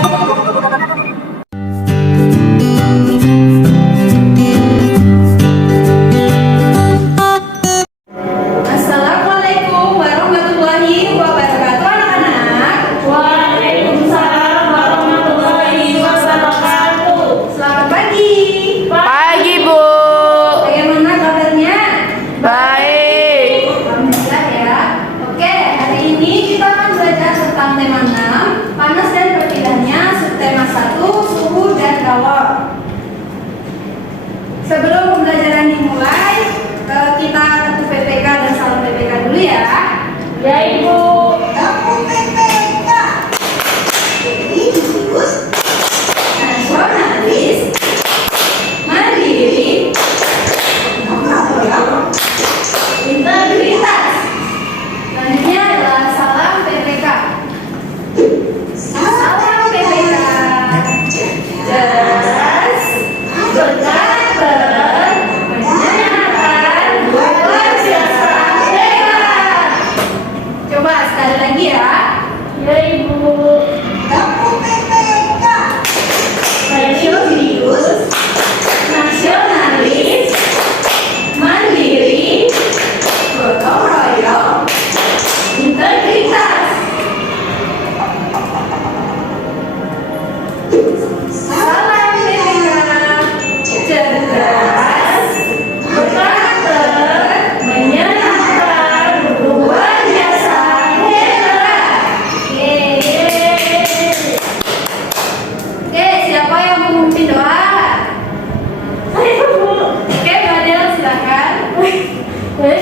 Assalamualaikum warahmatullahi wabarakatuh anak-anak. Waalaikumsalam warahmatullahi wabarakatuh. Selamat pagi. Pagi, Bu. Bagaimana kabarnya? Baik. Alhamdulillah ya. Oke, hari ini kita akan belajar tentang tema 6, panas dan perbedanya, subtema 1, suhu dan kalor. Sebelum pembelajaran dimulai, kita tentu PPK dan salam PPK dulu ya. Ya, Ibu. Aku PPK. Serius, nasionalis, mandiri, integritas. Selanjutnya adalah salam PPK. Salam PPK. Jelas, berkabar, menyenangkan, luar biasa, hebat. Coba sekali lagi ya. Ya, Ibu. Aku PPK. Serius, nasionalis, mandiri, gotong royong, integritas. Salam PPK. Cerdas, berkarakter, menyenangkan, luar biasa, hebat. Oke, siapa yang memimpin doa? Ayo, Bu. Oke, Mbak Del, silakan. Baik,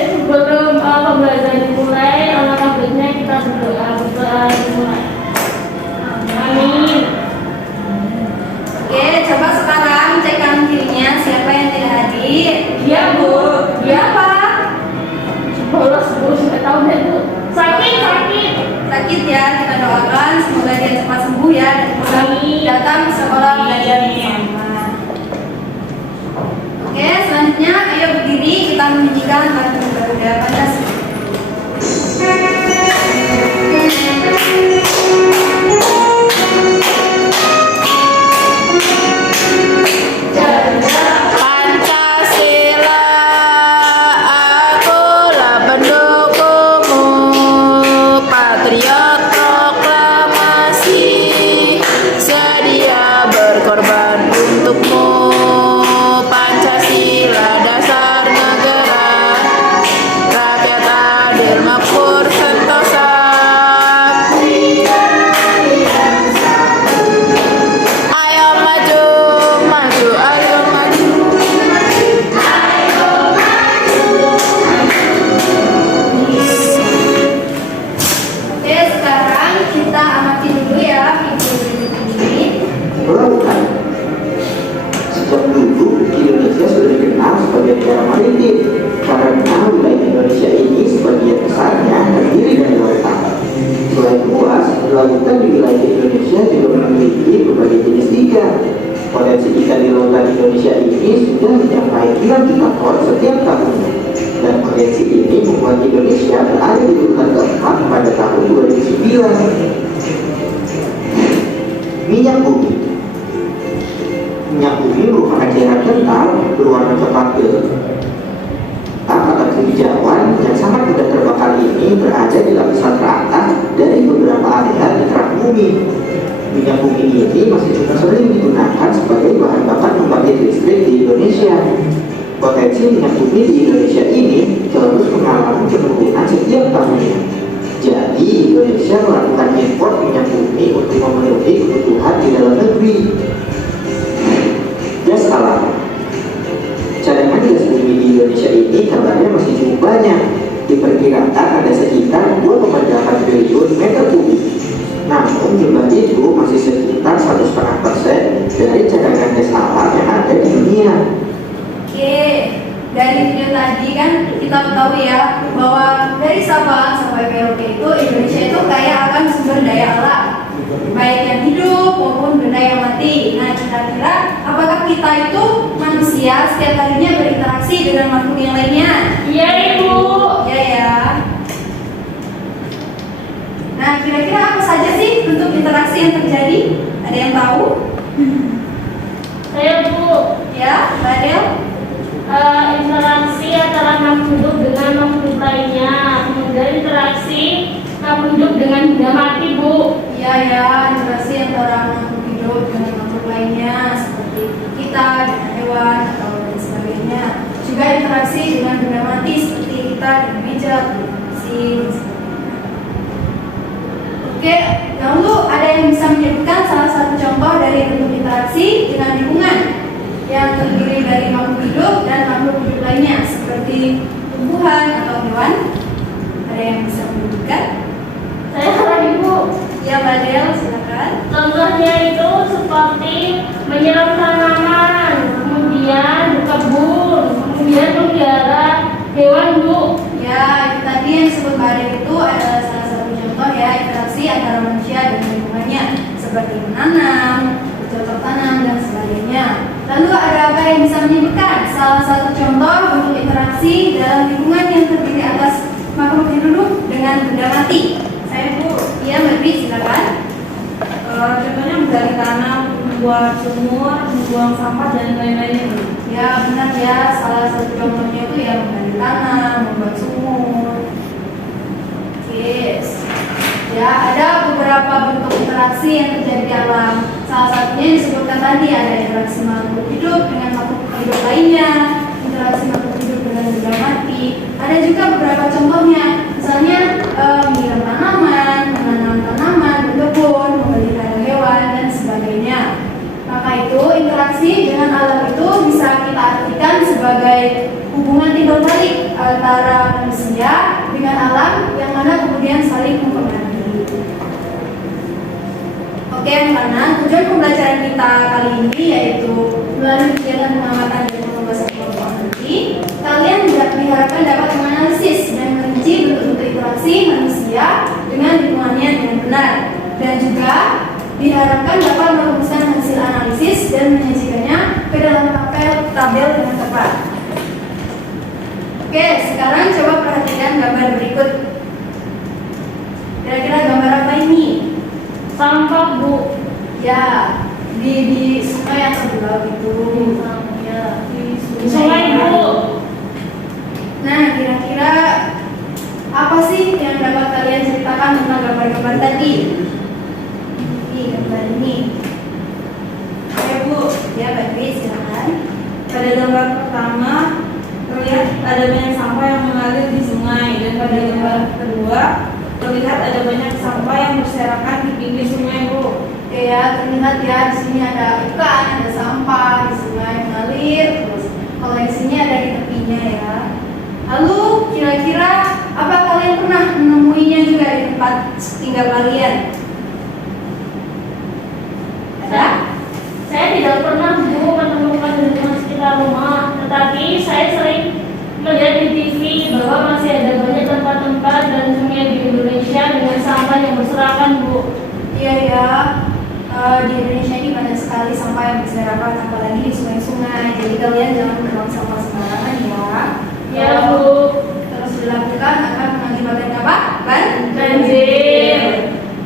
sebelum pembelajaran dimulai, alangkah baiknya kita berdoa dimulai. Amin. Oke, coba sekarang cek kanan kirinya siapa yang tidak hadir. Iya, Bu. Iya, Pak. Bolos, Bu. Sudah tahu deh, Bu. Sakit. Sakit ya, kita doakan semoga dia cepat sembuh ya dan bisa Amin. datang ke sekolah belajar bersama. Oke, selanjutnya ayo berdiri kita menyanyikan lagu Garuda Pancasila. Pancasila, akulah pendukungmu, patriot proklamasi, sedia berkorban untukmu. Pancasila dasar negara, rakyat adil makmur sentosa. Ayo maju, ayo maju. Oke, sekarang kita amati dulu ya video ini. Lautan. Sejak dulu Indonesia sudah dikenal sebagai negara maritim karena wilayah Indonesia ini sebagian besarnya terdiri dari lautan. Selain luas, lautan di wilayah Indonesia juga memiliki berbagai jenis ikan. Potensi ikan di lautan Indonesia ini sudah mencapai 9 juta ton setiap tahunnya. Dan potensi ini membuat Indonesia berada di urutan keempat pada tahun 2009. Minyak bumi. Minyak bumi merupakan cairan kental berwarna coklat gelap. Apakah hijauan yang sangat mudah terbakar ini berada di lapisan teratas dari beberapa area di kerak bumi. Minyak bumi ini masih juga sering digunakan sebagai bahan bakar pembangkit listrik di Indonesia. Potensi minyak bumi di Indonesia ini terus mengalami penurunan setiap tahunnya. Jadi Indonesia melakukan impor minyak bumi untuk memenuhi kebutuhan di dalam negeri. Gas alam. Cadangan gas bumi di Indonesia ini kabarnya masih cukup banyak. Diperkirakan ada sekitar 2,8 triliun meter kubik. Namun jumlah itu masih sekitar 1,5% dari cadangan gas alam yang ada di dunia. Oke, dari video tadi kan kita tahu ya bahwa dari Sabang sampai Merauke itu Indonesia itu kaya akan sumber daya alam, baik yang hidup maupun benda yang mati. Nah, kira-kira apakah kita itu manusia setiap harinya berinteraksi dengan makhluk yang lainnya? Iya, Ibu. Iya ya. Nah, kira-kira apa saja sih bentuk interaksi yang terjadi? Ada yang tahu? Saya Bu, Ya, Mbak Del? interaksi antara makhluk hidup dengan makhluk hidup lainnya. Kemudian interaksi makhluk hidup dengan benda mati Bu. Iya ya, interaksi antara makhluk hidup dengan makhluk lainnya seperti kita dengan hewan atau dan sebagainya. Juga interaksi dengan benda mati seperti kita dengan meja, mesin. Oke, lalu ada yang bisa menyebutkan salah satu contoh dari bentuk interaksi dengan lingkungan yang terdiri dari makhluk hidup dan makhluk hidup lainnya seperti tumbuhan atau hewan? Ada yang bisa menyebutkan? Saya lagi Bu. Ya, Mbak Del, silakan. Contohnya itu seperti menyiram tanaman, kemudian berkebun, kemudian melihara hewan Bu. Ya, itu tadi yang disebut Mbak Del itu adalah salah satu contoh ya interaksi antara manusia dan lingkungannya seperti menanam, bercocok tanam dan sebagainya. Lalu ada apa yang bisa menyebutkan salah satu contoh bentuk interaksi dalam lingkungan yang terdiri atas makhluk hidup dengan benda mati? Saya Bu, Iya, Mbak Dwi, silakan. contohnya menggali tanah, membuat sumur, membuang sampah dan lain-lainnya Bu. Ya, benar ya. Salah satu contohnya itu ya menggali tanah, membuat sumur. Yes. Ya, ada beberapa bentuk interaksi yang terjadi di alam. Salah satunya disebutkan tadi ada interaksi makhluk hidup dengan makhluk hidup lainnya, interaksi makhluk hidup dengan benda mati. Ada juga beberapa contohnya, misalnya menyiram tanaman, menanam tanaman, berkebun, memelihara hewan dan sebagainya. Maka itu interaksi dengan alam itu bisa kita artikan sebagai hubungan timbal balik antara manusia dengan alam yang mana kemudian saling mempengaruhi. Oke, yang mana tujuan pembelajaran kita kali ini yaitu melalui kegiatan pengamatan dan pembahasan kelompok nanti, kalian diharapkan dapat menganalisis dan merinci bentuk-bentuk interaksi manusia dengan lingkungannya dengan benar, dan juga diharapkan dapat merumuskan hasil analisis dan menyajikannya ke dalam tabel dengan tepat. Oke, sekarang coba perhatikan gambar berikut. Kira-kira gambar apa ini? Sampah Bu. Ya, di sungai atau di laut itu. Ya. Di Sungai Bu. Nah, kira-kira apa sih yang dapat kalian ceritakan tentang gambar-gambar tadi? Ini gambar ini. Saya Bu, Ya, Mbak Dwi, silakan. pada gambar pertama terlihat ada banyak sampah yang mengalir di sungai, dan pada gambar kedua terlihat ada banyak sampah yang berserakan di pinggir sungai Bu. Oke ya, terlihat ya di sini ada ikan, ada sampah di sungai mengalir terus. Kalau di sini ada di tepinya ya. Lalu kira-kira apa kalian pernah menemuinya juga di tempat tinggal kalian? Ada? Saya tidak pernah Bu menemukan di lingkungan sekitar rumah, tetapi saya sering melihat di TV bahwa masih ada banyak tempat-tempat dan sungai di Indonesia dengan sampah yang berserakan Bu. Iya ya, di Indonesia ini banyak sekali sampah yang berserakan, apalagi di sungai-sungai. Jadi kalian jangan membuang sampah sembarangan ya. Ya Kalau Bu. terus dilakukan akan mengakibatkan apa? Banjir.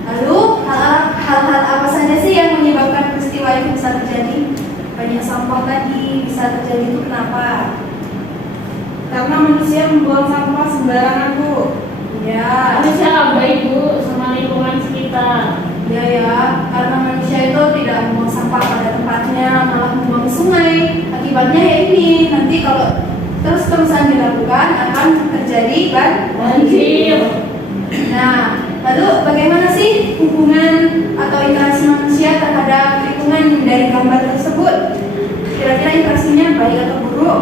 Lalu hal-hal apa saja sih yang menyebabkan peristiwa itu bisa terjadi? Banyak sampah tadi bisa terjadi itu kenapa? Karena manusia membuang sampah sembarangan Bu. Ya, Manusia abai Bu sama lingkungan sekitar. ya, karena manusia itu tidak membuang sampah pada tempatnya, malah membuang sungai. Akibatnya ya ini, nanti kalau terus-terusan dilakukan akan terjadi Banjir. Nah, lalu bagaimana sih hubungan atau interaksi manusia terhadap lingkungan dari gambar tersebut? Kira-kira interaksinya baik atau buruk?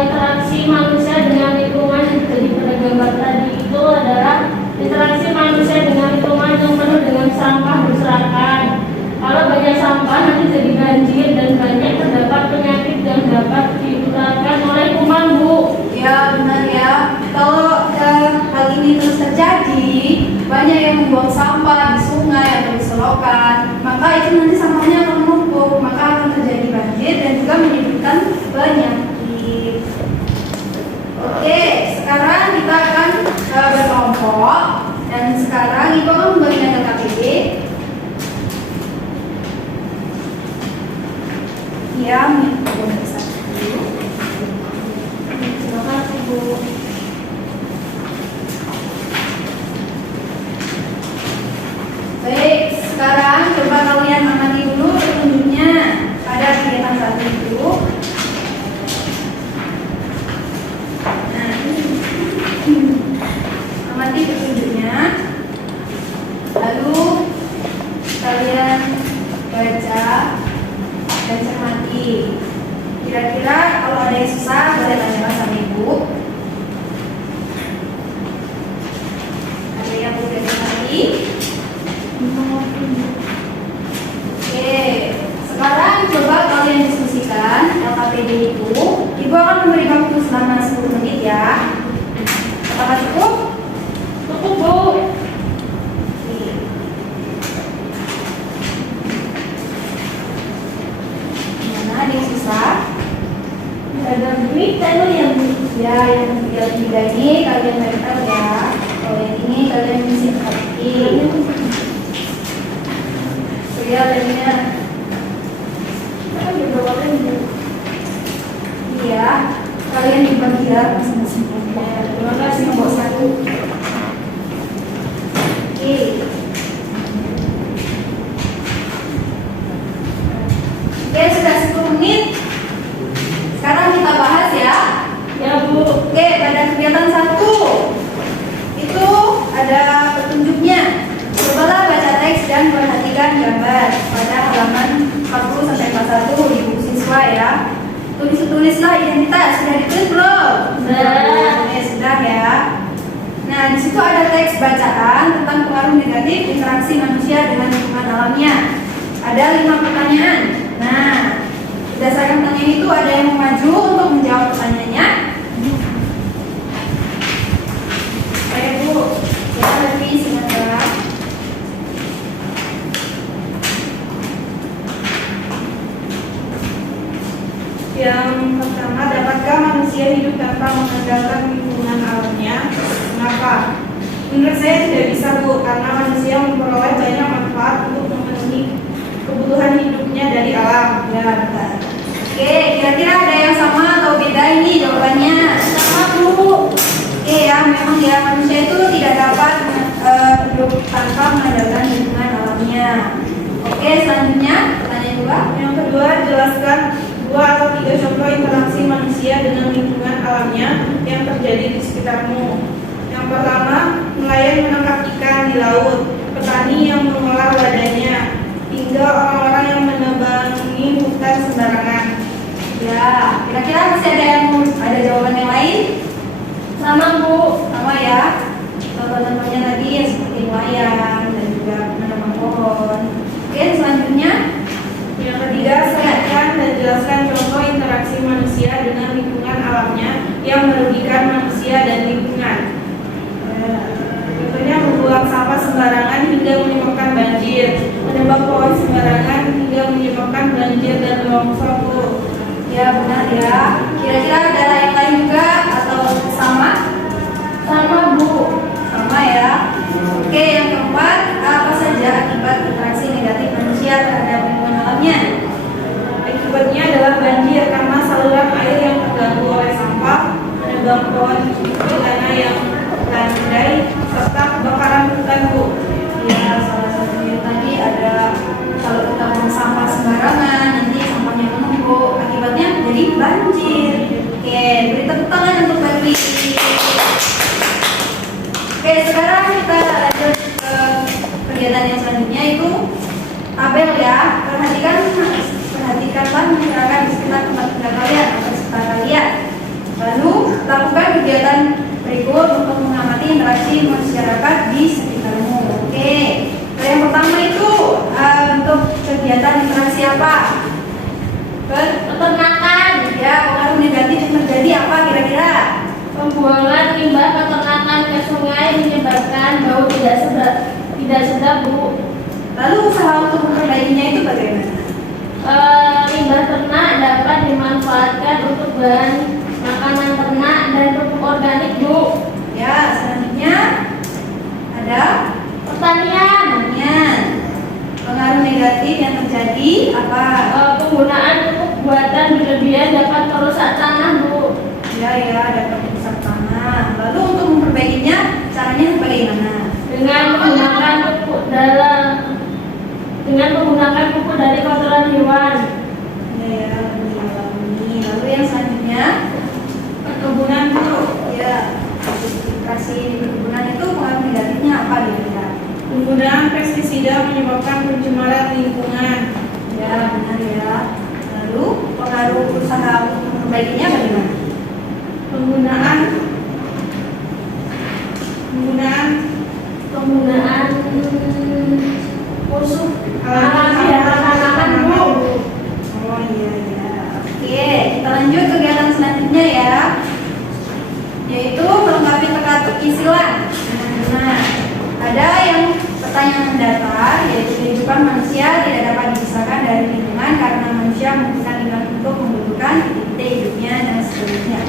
Interaksi manusia dengan lingkungan yang terjadi pada gambar tadi itu adalah interaksi manusia dengan lingkungan yang penuh dengan sampah berserakan. Kalau banyak sampah nanti jadi banjir dan banyak terdapat penyakit yang dapat ditularkan oleh kuman Bu. Ya, benar ya. Kalau hal ini terus terjadi, banyak yang membuang sampah di sungai atau di selokan, maka itu nanti sampahnya akan menumpuk, maka akan terjadi banjir dan juga menimbulkan penyakit. Oke, sekarang kita akan berkelompok dan sekarang Ibu akan membagikan KPD. Iya, boleh satu. Terima kasih Bu. Baik, sekarang coba kalian amati dulu petunjuknya pada kegiatan satu itu. Nah, amati petunjuknya. Lalu kalian baca dan cermati. Kira-kira kalau ada yang susah boleh tanya sama ibu. Ada yang udah cermati? Oke, sekarang coba kalian diskusikan LKPD itu. Ibu akan memberi waktu selama 10 menit ya. Apakah cukup? Cukup Bu. Oke. Mana ada yang susah? Ada berita itu yang Bu. Ya, yang tiga ini kalian tempel ya. Kalau yang ini kalian mesti perhati. Lihat lainnya. Iya, kalian dibagi ya masing-masing. Terima kasih nomor 1. Oke. Oke, sudah 10 menit. Sekarang kita bahas ya. Ya Bu. Oke, pada kegiatan 1 itu ada petunjuknya. Cobalah baca teks dan perhatikan gambar pada halaman 40-41 di buku siswa ya. Tulislah identitas. Sudah ditulis belum? Sudah. Oke, sudah ya. Nah, di situ ada teks bacaan tentang pengaruh negatif interaksi manusia dengan lingkungan alamnya. Ada 5 pertanyaan. Nah, berdasarkan pertanyaan itu ada yang mau maju untuk menjawab pertanyaannya. Baik Bu, kita lebih sebentar. Yang pertama, dapatkah manusia hidup tanpa mengandalkan lingkungan alamnya? Mengapa? Menurut saya tidak bisa Bu, karena manusia memperoleh banyak manfaat untuk memenuhi kebutuhan hidupnya dari alam. Ya, bentar. Oke, kira-kira ada yang sama atau beda ini jawabannya? Sama Bu. Oke ya, memang ya manusia itu tidak dapat hidup tanpa mengandalkan lingkungan alamnya. Oke, selanjutnya pertanyaan 2. Yang kedua, jelaskan 2 atau 3 contoh interaksi manusia dengan lingkungan alamnya yang terjadi di sekitarmu. Yang pertama, nelayan menangkap ikan di laut, petani yang mengolah wadahnya, hingga orang-orang yang menebangi hutan sembarangan. Ya, kira-kira masih ada jawaban yang lain? Sama Bu. Sama ya. Contoh-contohnya tadi ya seperti nelayan dan juga menanam pohon. Oke, selanjutnya Yang ketiga, sebutkan dan jelaskan contoh interaksi manusia dengan lingkungan alamnya yang merugikan manusia dan lingkungan. Contohnya membuang sampah sembarangan hingga menyebabkan banjir, menebang pohon sembarangan hingga menyebabkan banjir dan longsor. ya benar ya. Kira-kira ada yang lain juga atau sama? Sama Bu. Sama ya. Oke, yang keempat, apa saja akibat interaksi negatif manusia terhadap lingkungan alamnya? Akibatnya adalah banjir karena saluran air yang terganggu oleh sampah, menebang pohon di tanah yang landai, serta kebakaran hutan Bu. Ya, salah satunya tadi ada kalau kita buang sampah sembarangan, nanti sampahnya menumpuk, akibatnya jadi banjir. Oke, beri tepuk tangan untuk Bapak. Oke, sekarang kita lanjut ke kegiatan yang selanjutnya itu tabel ya. Perhatikanlah masyarakat di sekitar tempat tinggal kalian atau sekitar kalian. Lalu lakukan kegiatan berikut untuk mengamati interaksi masyarakat di sekitarmu. Oke, yang pertama itu untuk kegiatan interaksi apa? Peternakan. Ya, pengaruh negatif yang terjadi apa kira-kira? Pembuangan limbah peternakan ke sungai menyebabkan bau tidak sedap Bu. Lalu usaha untuk memperbaikinya itu bagaimana? Limbah ternak dapat dimanfaatkan untuk bahan makanan ternak dan pupuk organik Bu. Ya, selanjutnya ada Pertanian. pengaruh negatif yang terjadi apa? Penggunaan pupuk buatan berlebihan dapat merusak tanah, Bu. Ya, dapat merusak tanah. Lalu untuk memperbaikinya, caranya bagaimana? Dengan menggunakan pupuk dari kotoran hewan. Ya, ini. Lalu yang selanjutnya, Perkebunan, Bu. ya, kasih di perkebunan itu pengaruh negatifnya apa kira-kira? Penggunaan pestisida menyebabkan pencemaran lingkungan. Ya, benar ya. Lalu pengaruh usaha untuk memperbaikinya bagaimana? Penggunaan musuh Alami tanaman, Bu. Oh iya. Oke, kita lanjut kegiatan selanjutnya ya, yaitu melengkapi teka-teki silang. Nah, ada yang pertanyaan mendatar, yaitu kehidupan manusia tidak dapat dipisahkan dari lingkungan karena manusia membutuhkan lingkungan untuk membutuhkan titik hidupnya dan seterusnya.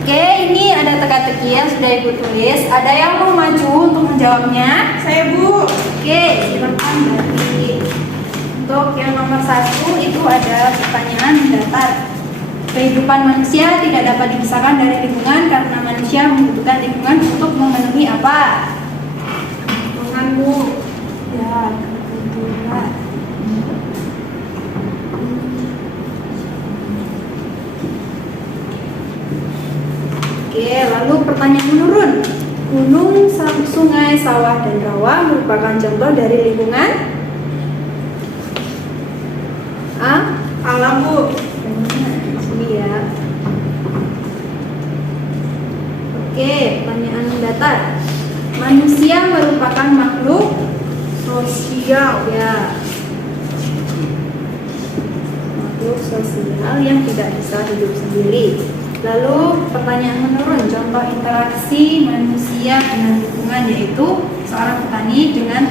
Oke, ini ada teka-teki yang sudah Ibu tulis. Ada yang mau maju untuk menjawabnya? Saya, Bu. Oke, silakan berarti. Untuk yang nomor 1 itu ada pertanyaan mendatar. Kehidupan manusia tidak dapat dipisahkan dari lingkungan karena manusia membutuhkan lingkungan untuk memenuhi apa? Lingkungan, Bu. Ya, kebetulan. Oke, lalu pertanyaan menurun. Gunung, sungai, sawah, dan rawa merupakan contoh dari lingkungan Alam, Bu. Sini ya. Oke, pertanyaan mendatar. Manusia merupakan makhluk sosial ya. Makhluk sosial yang tidak bisa hidup sendiri. Lalu pertanyaan menurun, contoh interaksi manusia dengan lingkungan yaitu seorang petani dengan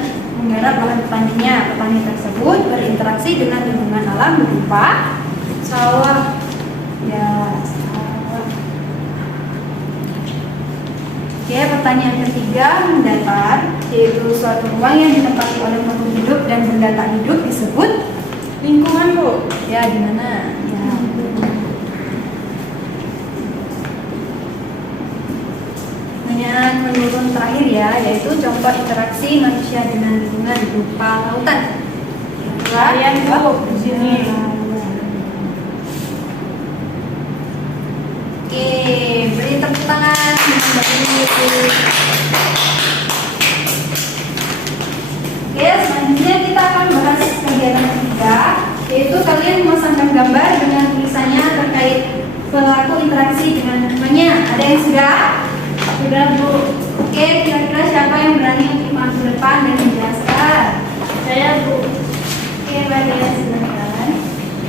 menggarap lahan petaninya. Petani tersebut berinteraksi dengan lingkungan alam berupa sawah. Ya, sawah. Oke, pertanyaan ketiga mendatar, yaitu suatu ruang yang ditempati oleh makhluk hidup dan benda tak hidup disebut Lingkungan, Bu. ya di mana? Ya. Pertanyaan menurun terakhir ya, yaitu contoh interaksi manusia dengan lingkungan berupa lautan. Lihat, Bu, di sini. Oke, beri tepuk tangan. Oke, selanjutnya kita akan bahas kegiatan ketiga, yaitu kalian memasangkan gambar dengan tulisannya terkait pelaku interaksi dengan lingkungannya. Ada yang sudah? Sudah, Bu. Oke, kira-kira siapa yang berani untuk maju depan dan menjelaskan? Saya, Bu. Oke, Mbak Dea, silakan.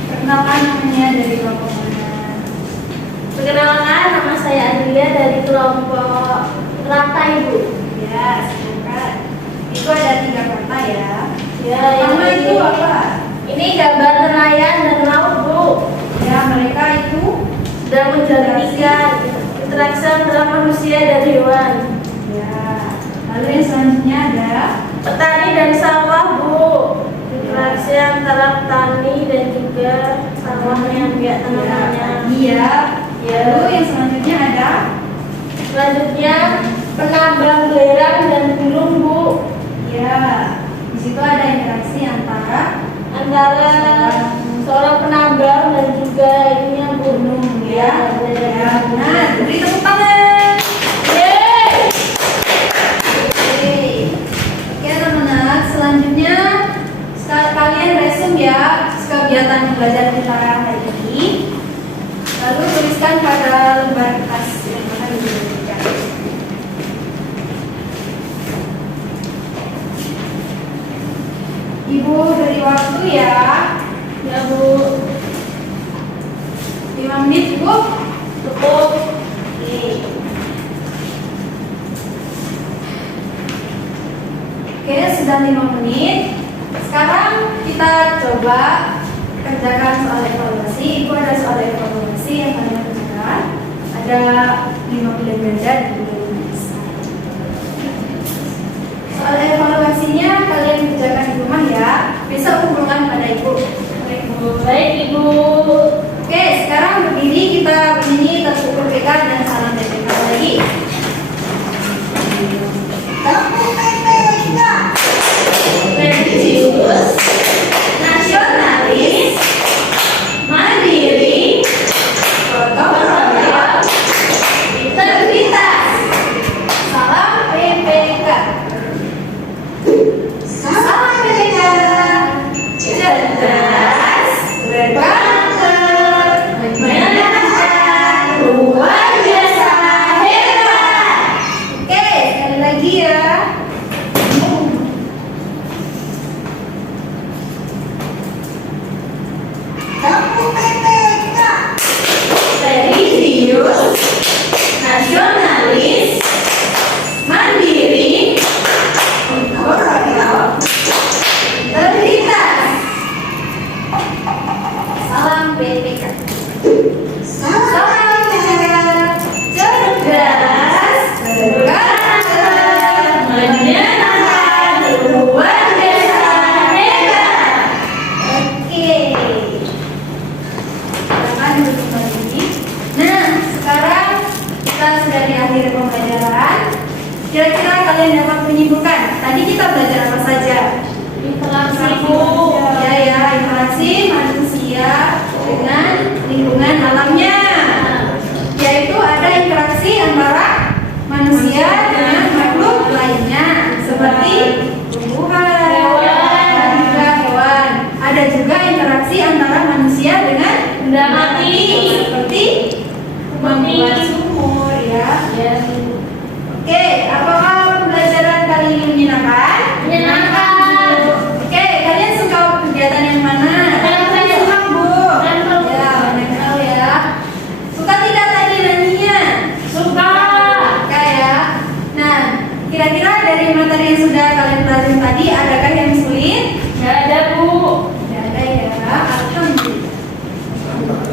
Perkenalkan namanya dari kelompok mana? Perkenalkan, nama saya Adria dari kelompok Rata, Ibu. Ya, silakan. Itu ada 3 kata ya. Ya, Pertama itu apa? Ini gambar nelayan dan laut, Bu. Ya, mereka itu Sedang menjalani interaksi antara manusia dan hewan. ya. Lalu yang selanjutnya ada Petani dan sawah, Bu. Interaksi antara petani dan juga sawahnya, pihak tanamannya. iya. Ya. Lalu yang selanjutnya ada Selanjutnya penambang belerang dan gulung, Bu. ya. Di situ ada interaksi antara Seorang penambang dan juga ininya gunung ya. ya. Nah, beri tepuk tangan. Yeay. Oke, teman-teman. Selanjutnya kalian resume ya kegiatan belajar kita hari ini. Lalu tuliskan pada lembar kertas yang akan diberikan. Ibu beri waktu ya. Ya, Bu. 5 menit Bu. Cukup. Oke. Oke, sudah 5 menit. Sekarang kita coba kerjakan soal evaluasi. Ibu ada soal evaluasi yang kalian kerjakan. Ada 5 bilang ganda dan bilang besar. Soal evaluasinya kalian kerjakan di rumah ya. Besok kumpulkan pada ibu. Baik Ibu. Oke, sekarang berdiri kita bunyi tepuk PPK dan salam PPK lagi. Religius, nasionalis, mandiri, gotong royong, integritas. Salam PPK. Salam PPK. Cerdas, berbakat, menyenangkan, luar biasa, hebat. Oke, sekali lagi ya. Religius, nasionalis, mandiri, gotong royong, integritas. Salam PPK. Salam PPK. Cerdas, berkarakter, menyenangkan, luar biasa, hebat. Oke. Silakan duduk kembali. Nah, sekarang kita sudah di akhir pembelajaran. Kira-kira kalian dapat menyimpulkan tadi kita belajar apa saja? Interaksi Bu. Ya, interaksi manusia dengan lingkungan alamnya, yaitu ada interaksi antara manusia dengan makhluk lainnya seperti tumbuhan dan juga hewan. Ada juga interaksi antara manusia dengan Benda mati. seperti membuat sumur ya. Ya. Oke, apakah pembelajaran kali ini menyenangkan? Menyenangkan. Oke, kalian suka kegiatan yang mana? Saya suka Bu. Ya, banyak hal ya. Suka tidak tadi nanya? Suka. Suka ya. Nah, kira-kira dari materi yang sudah kalian pelajari tadi, adakah yang sulit? Nggak ada Bu. Tidak ada ya. Alhamdulillah.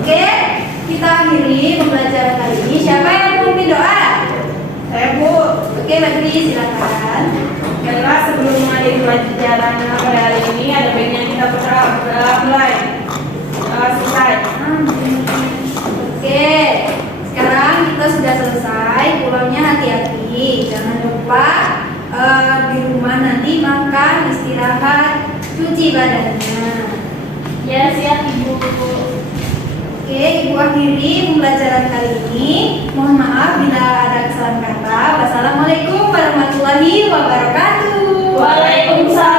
Oke, kita akhiri pembelajaran kali ini. Siapa yang memimpin doa? Saya Bu. Oke, Badri silakan. Baiklah, sebelum mengakhiri pelajaran pada hari ini ada baiknya kita berdoa mulai. Selesai. Oke, sekarang kita sudah selesai. Pulangnya hati-hati. Jangan lupa di rumah nanti makan, istirahat, cuci badannya. Ya siap Ibu. Oke, Ibu akhiri pembelajaran kali ini. Mohon maaf bila ada kesalahan kata. Wassalamualaikum warahmatullahi wabarakatuh. Waalaikumsalam.